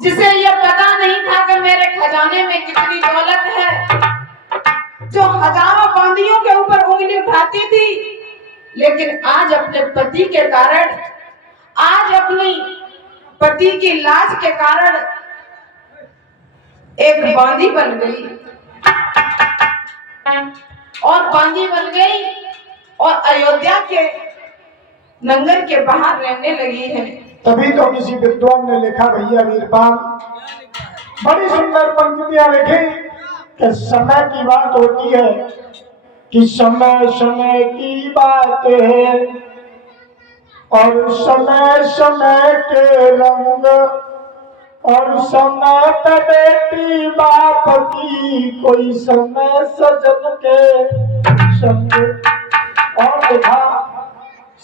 जिसे यह पता नहीं था कि मेरे खजाने में कितनी दौलत है, जो हजारों बांदियों के ऊपर उंगली उठाती थी, लेकिन आज अपने पति के कारण, आज अपनी पति की लाज के कारण एक बांदी बन गई और बांदी बन गई और अयोध्या के नंगर के बाहर रहने लगी है। तभी तो किसी विद्वान ने लिखा, भैया वीरपाल, बड़ी सुंदर पंक्तियां लिखी कि समय की बात होती है कि समय समय की बात है और समय समय के रंग और समय पे बेटी बाप की, कोई समय सजन के संग। और देखा,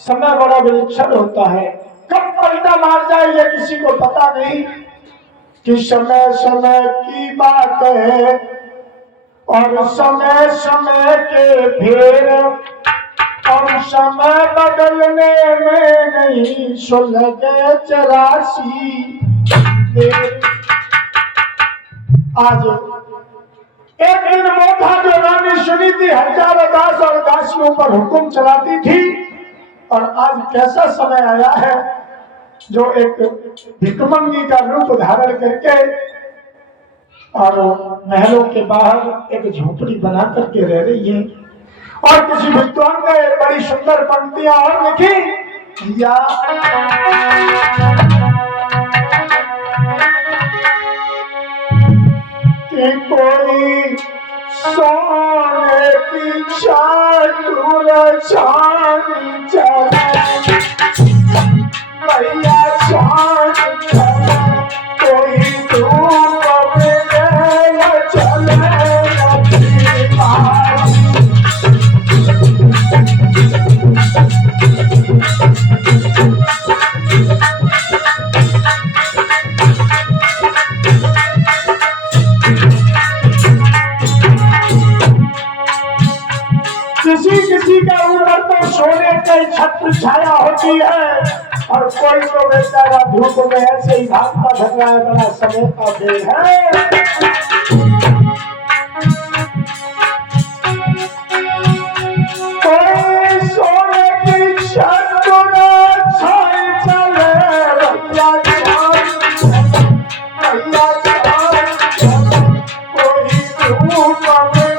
समय बड़ा विलक्षण होता है, कब पलटा मार जाए ये किसी को पता नहीं, कि समय समय की बात है और समय समय के फेर और समय बदलने में नहीं सुलगे 84 देर। आज एक दिन वो था जो रानी सुनी थी हजारों दास और दासियों पर हुक्म चलाती थी, और आज कैसा समय आया है जो एक भिकमंगी का रूप धारण करके और महलों के बाहर एक झोपड़ी बना करके रह रही है। और किसी विद्वान ने बड़ी सुंदर पंक्तियां और लिखी, या कि कोई सोने की चादर छानी चले, भैया छान चले, कोई धूप में चले किसी का ऊपर तो सोने की छत्र छाया होती है और कोई तो बेचारा धूप में ऐसे ही भागता फिर रहा है, बड़ा समय का खेल है। कोई सोने की छत्र छाई चले, भैया कोई धूप में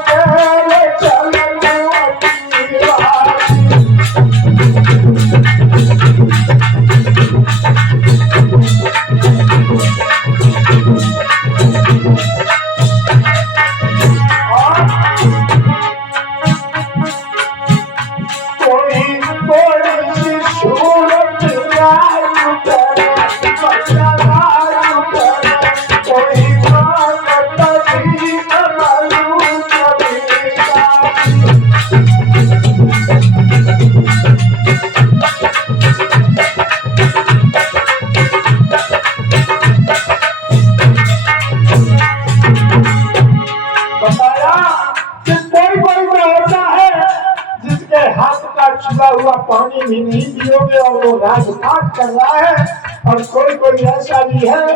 छुआ हुआ पानी भी नहीं पियोगे और वो राजपाट कर रहा है। और कोई कोई ऐसा भी है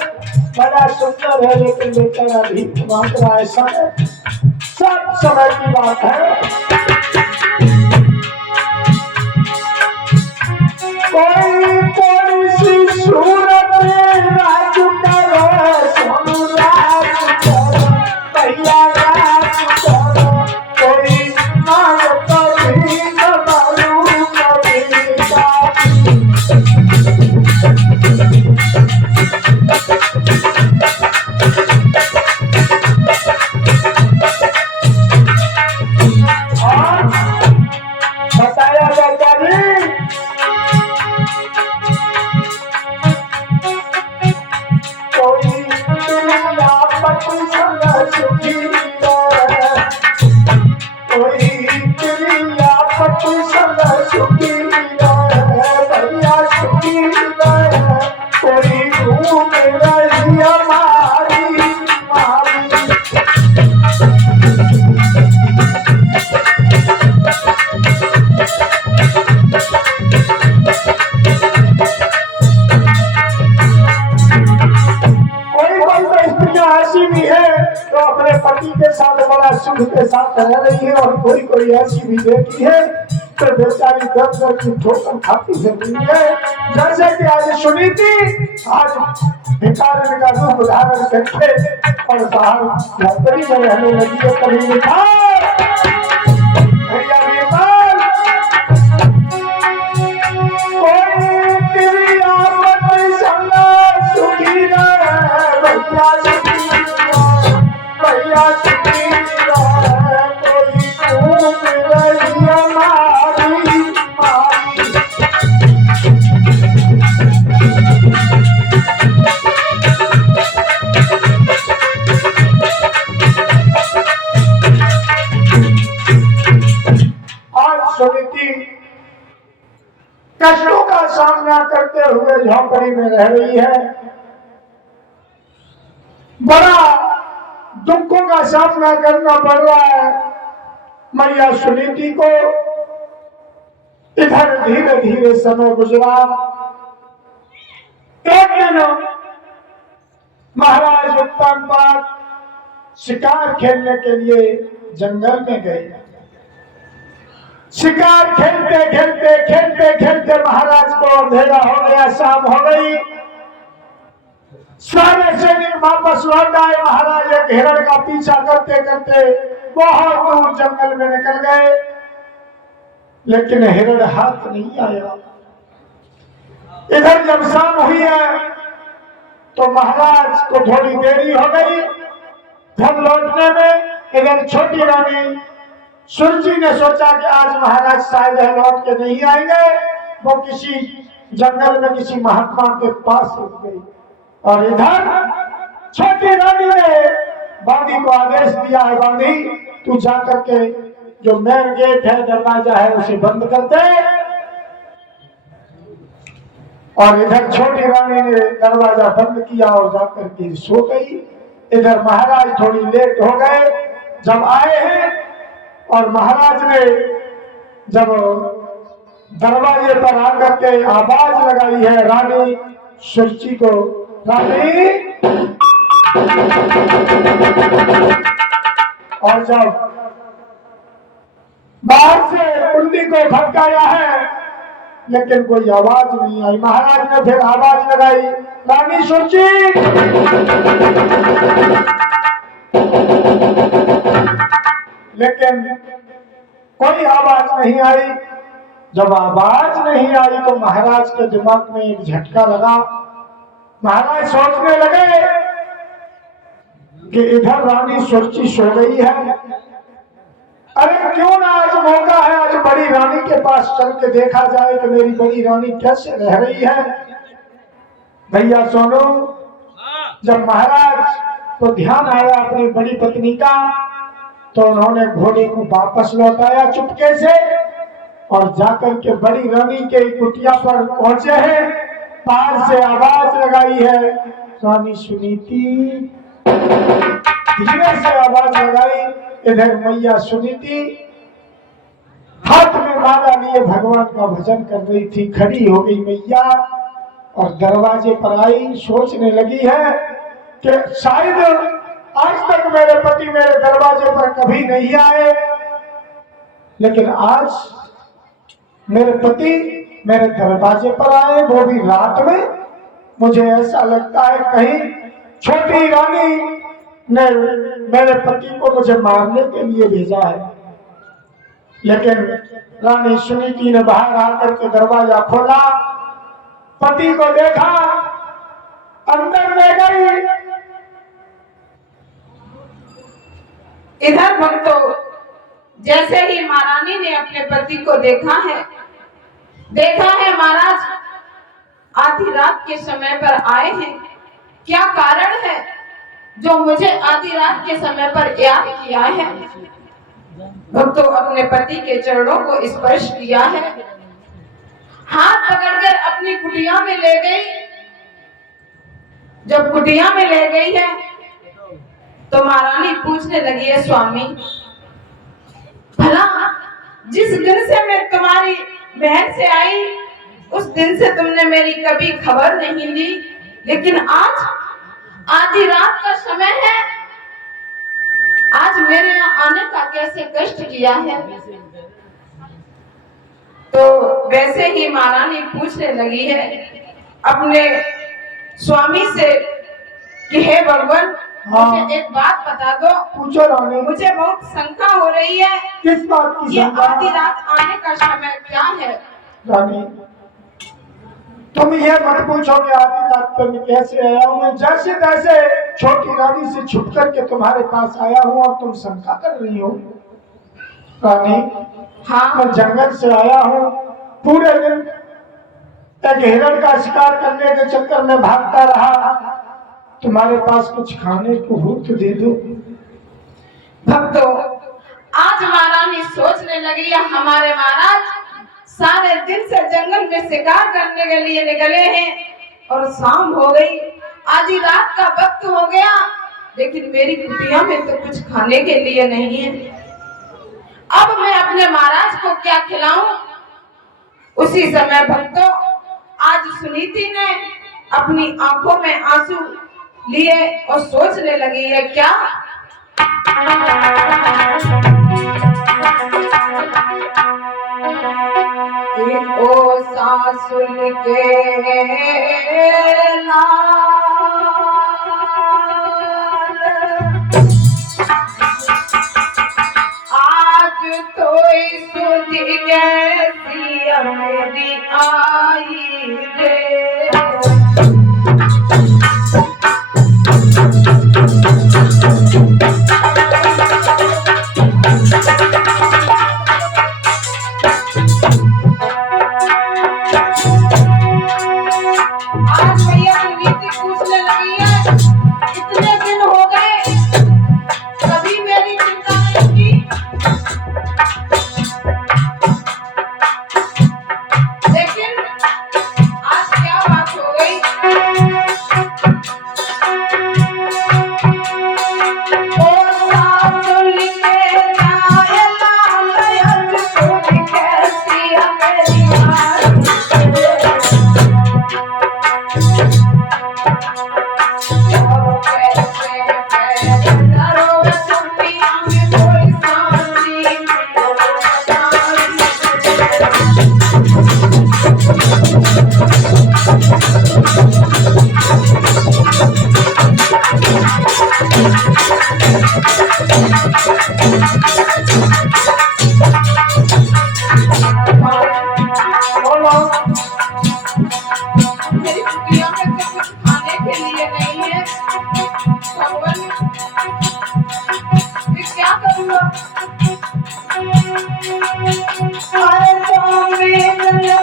बड़ा सुंदर है लेकिन बेचारा भीख मांग रहा है। सब समय की बात है। कोई कोई सी सूरत राज करो, सोनू राज करो, भैया राज करो, कोई मांग कभी बताया जाता है। कोई दुनिया पति संग सुखी रहे, कोई दुनिया पति संग सुखी रहे, भैया सुखी रहे, कोई घूम रही हमारी कोई सुख के साथ रह रही है और कोई कोई ऐसी भी देखी है तो बेचारी दर दर की ठोकर खाती है रही है। जैसे कि आज सुनी थी, आज भिखारी का रूप धारण करके और बाहर झोपड़ी में रहने लगी है। कभी लिखा भैया बीरबल, कोई तेरी आफत संग सुखी रहे, भैया सुखी रहे, भैया सुखी रहे, कोई टूट रही हमारी मारी। आज समिति कष्टों का सामना करते हुए झोंपड़ी में रह रही है, बड़ा दुखों का सामना करना पड़ रहा है मैया सुनीति को। इधर धीरे धीरे समय गुजरा। एक दिन महाराज उत्तमपाद शिकार खेलने के लिए जंगल में गए। शिकार खेलते खेलते खेलते खेलते महाराज को अंधेरा हो गया, शाम हो गई। सारे सैनिक वापस लौट आए। महाराज एक हिरण का पीछा करते करते बहुत दूर जंगल में निकल गए, लेकिन हिरण हाथ नहीं आया। इधर जब शाम हुई है तो महाराज को थोड़ी देरी हो गई घर लौटने में। इधर छोटी रानी सुरजी ने सोचा कि आज महाराज शायद लौट के नहीं आएंगे। वो किसी जंगल में किसी महात्मा के पास रुक गई और इधर छोटी रानी ने बांदी को आदेश दिया है, बांदी तू जाकर के जो मेन गेट है, दरवाजा है, उसे बंद कर दे। और इधर छोटी रानी ने दरवाजा बंद किया और जाकर के सो गई। इधर महाराज थोड़ी लेट हो गए। जब आए हैं और महाराज ने जब दरवाजे पर आकर के आवाज लगाई है रानी सुरची को, रानी, और जब बाहर से कुंडी को खटकाया है लेकिन कोई आवाज नहीं आई। महाराज ने फिर आवाज लगाई, रानी सुरची। लेकिन कोई आवाज नहीं आई। जब आवाज नहीं आई तो महाराज के दिमाग में एक झटका लगा। महाराज सोचने लगे कि इधर रानी सुरची सो गई है, अरे क्यों ना आज मौका है, आज बड़ी रानी के पास चल के देखा जाए कि मेरी बड़ी रानी कैसे रह रही है। भैया सोनू, जब महाराज को ध्यान आया अपनी बड़ी पत्नी का तो उन्होंने घोड़े को वापस लौटाया चुपके से और जाकर के बड़ी रानी के कुटिया पर पहुंचे हैं। बाहर से आवाज लगाई है, रानी सुनीति। धीरे से आवाज लगाई। इधर मैया सुनीति हाथ में माला लिए भगवान का भजन कर रही थी। खड़ी हो गई मैया और दरवाजे पर आई। सोचने लगी है कि शायद आज तक मेरे पति मेरे दरवाजे पर कभी नहीं आए, लेकिन आज मेरे पति मेरे दरवाजे पर आए, वो भी रात में। मुझे ऐसा लगता है कहीं छोटी रानी ने मेरे पति को मुझे मारने के लिए भेजा है। लेकिन रानी सुनीति ने बाहर आकर के दरवाजा खोला, पति को देखा, अंदर ले गई। इधर भक्तों, जैसे ही महारानी ने अपने पति को देखा है महाराज आधी रात के समय पर आए हैं। क्या कारण है जो मुझे आधी रात के समय पर याद किया है? भक्तों, अपने पति के चरणों को स्पर्श किया है, हाथ पकड़कर अपनी कुटिया में ले गई। जब कुटिया में ले गई है तो महारानी पूछने लगी है, स्वामी भला जिस दिन से मैं तुम्हारी बहन से आई उस दिन से तुमने मेरी कभी खबर नहीं ली, लेकिन आज आधी रात का समय है आज मेरे यहाँ आने का कैसे कष्ट किया है। तो वैसे ही महारानी पूछने लगी है अपने स्वामी से कि हे भगवान, मुझे एक बात बता दो। पूछो रानी। मुझे बहुत शंका हो रही है। किस बात की ये शंका? आधी रात आने का समय क्या है? रानी, तुम ये मत पूछो कि आधी रात पर मैं कैसे आया हूँ। मैं जैसे तैसे छोटी रानी से छुप करके तुम्हारे पास आया हूँ और तुम शंका कर रही हो। रानी, हाँ, मैं जंगल से आया हूँ। पूरे दिन एक हिरण का शिकार करने के चक्कर में भागता रहा। तुम्हारे पास कुछ खाने को हो तो दे दो। भक्तों, आज महारानी सोचने लगी है हमारे महाराज सारे दिन से जंगल में शिकार करने के लिए निकले हैं और शाम हो गई, आधी रात का वक्त हो गया, लेकिन मेरी कुटिया में तो कुछ खाने के लिए नहीं है। अब मैं अपने महाराज को क्या खिलाऊं? उसी समय भक्तों, आज सुनीति ने अपनी आंखों में आंसू लिए और सोचने लगी है क्या? ओ सासुल के लाल, आज तो सुधी कैसी मेरी आई रे। आज भैया सुनीति पूछने लगी है इतने दिन हो गए कभी मेरी चिंता नहीं की, लेकिन आज क्या बात हो गई? ओ सासुल के लायला लयन सुन कैसी मेरी आई। मेरी कुटिया में तो कुछ खाने के लिए नहीं है। भगवान, मैं क्या करूँगा? अरे तो मैं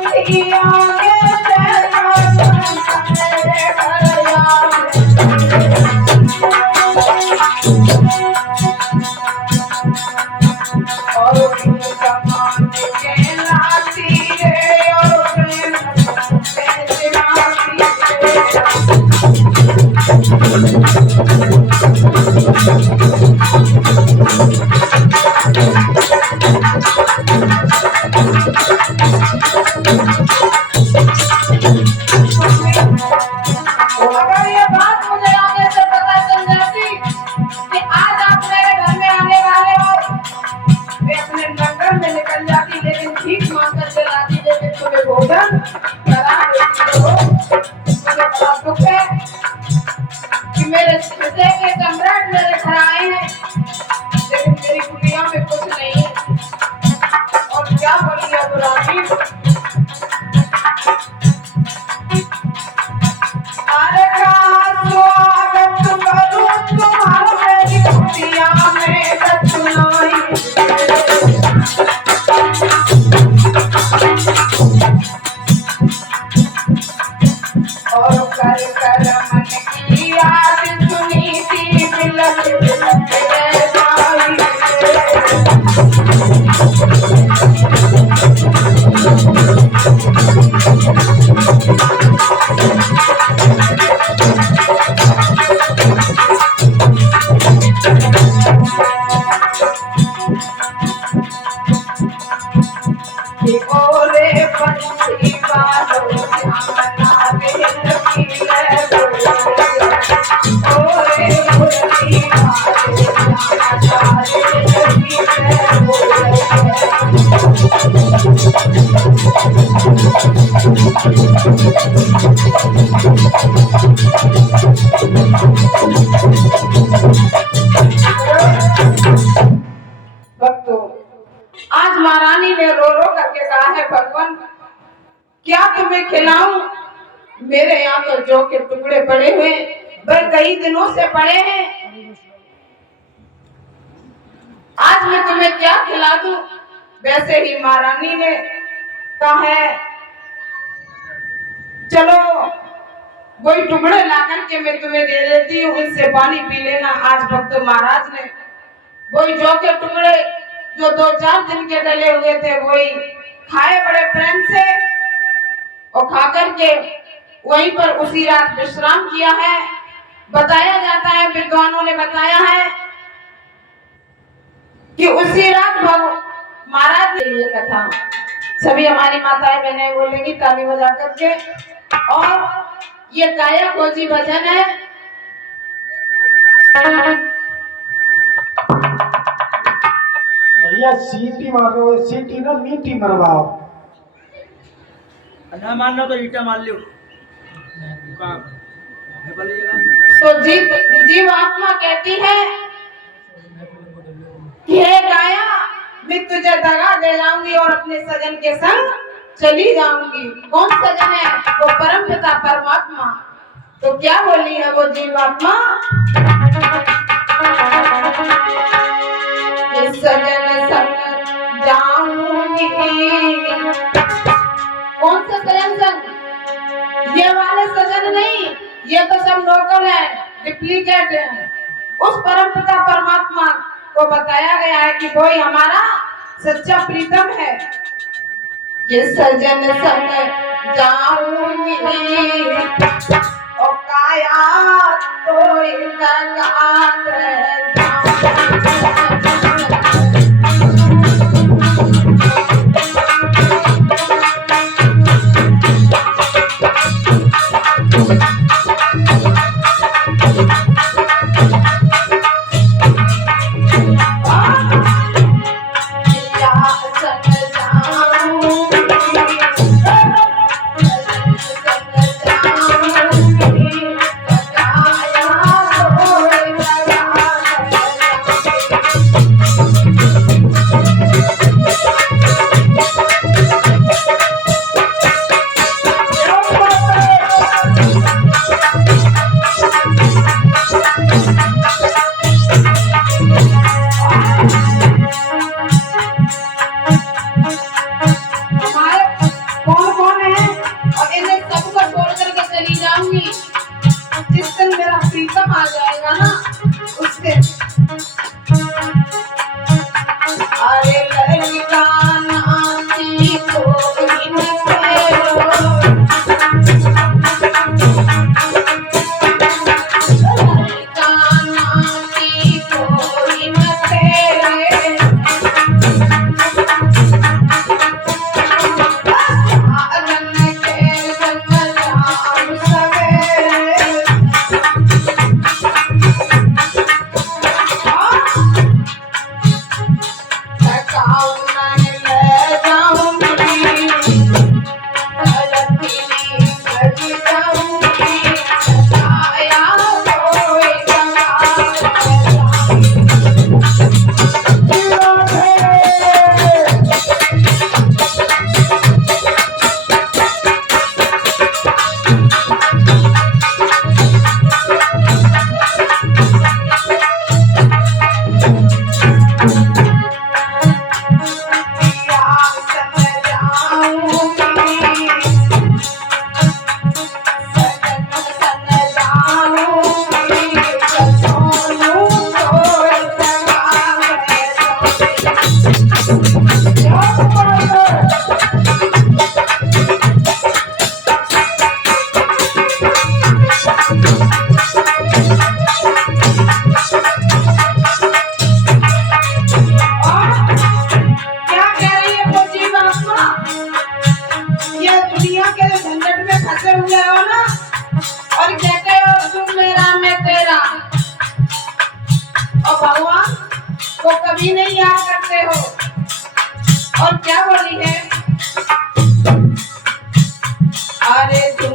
नहीं आगे और कमान के लाती रे और पैसे लाती अगर ये बात मुझे आगे से पता चल जाती कि आज आप मेरे घर में आने वाले हो, मैं अपने नगर में निकल जाती, लेकिन भीख मांग कर चलाती, लेकिन तुम्हें भोजन करा देती हो। मुझे बड़ा दुख है कि मेरे हृदय के सम्राट मेरे घर आए हैं, लेकिन मेरी कुटिया में कुछ नहीं है। और क्या बोली अब रानी? अरे का स्वागत करूं तुम्हारे कुटिया में कचुनाई, और कर कर मन की याद सुनी थी बिलख बिलख जाई। ओरे पंछी वालों जाना बेल की ले, ओरे मुरली वालों जाना भक्तों, आज महारानी ने रो रो करके कहा है, भगवान क्या तुम्हें खिलाऊं? मेरे यहाँ तो जौ के टुकड़े पड़े हुए, वह कई दिनों से पड़े हैं। आज मैं तुम्हें क्या खिला दूं? वैसे ही महारानी ने कहा है, चलो वही टुकड़े लाकर के मैं तुम्हें दे देती हूँ, इनसे पानी पी लेना। आज भक्त महाराज ने वही जौ के टुकड़े जो 2-4 दिन के डले हुए थे वही खाए बड़े प्रेम से, और खा करके वहीं पर उसी रात विश्राम किया है। बताया जाता है, विद्वानों ने बताया है कि उसी रात महाराज के लिए कथा सभी हमारी माताएं बहनें बोलेंगी ताली बजा करके। और ये काया खोजी भजन है। भैया सीटी मारो, सीटी ना मीठी मरवाओ। ना मानना तो ईटा मार लियो। तो जीव आत्मा कहती है कि हे काया, मैं तुझे दगा दे जाऊंगी और अपने सजन के संग चली जाऊंगी। कौन सजन है? वो परम पिता परमात्मा। तो क्या बोली है वो जीवात्मा? सजन संग जाऊंगी। कौन सा सजन संग? ये वाले सजन नहीं, ये तो सब लोकल है, डुप्लीकेट है। उस परम पिता परमात्मा को बताया गया है कि कोई हमारा सच्चा प्रीतम है। ये सजन संग जाऊंगी और काया तो इनका जिस दिन मेरा प्रीतम आ जाएगा ना उससे। अरे लड़का नाची को को कभी नहीं याद करते हो। और क्या बोली है? अरे तू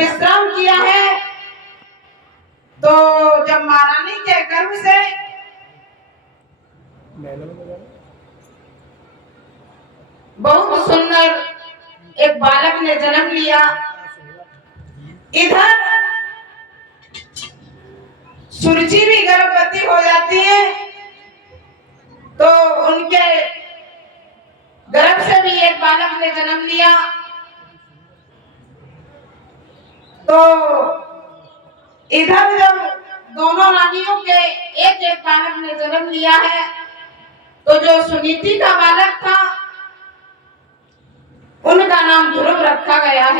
विश्राम किया है। तो जब महारानी के गर्भ से बहुत सुंदर एक बालक ने जन्म लिया, इधर सुरुचि भी गर्भवती हो जाती है। तो उनके गर्भ से भी एक बालक ने जन्म लिया। तो इधर जब दोनों रानियों के एक एक बालक ने जन्म लिया है, तो जो सुनीति का बालक था उनका नाम ध्रुव रखा गया है।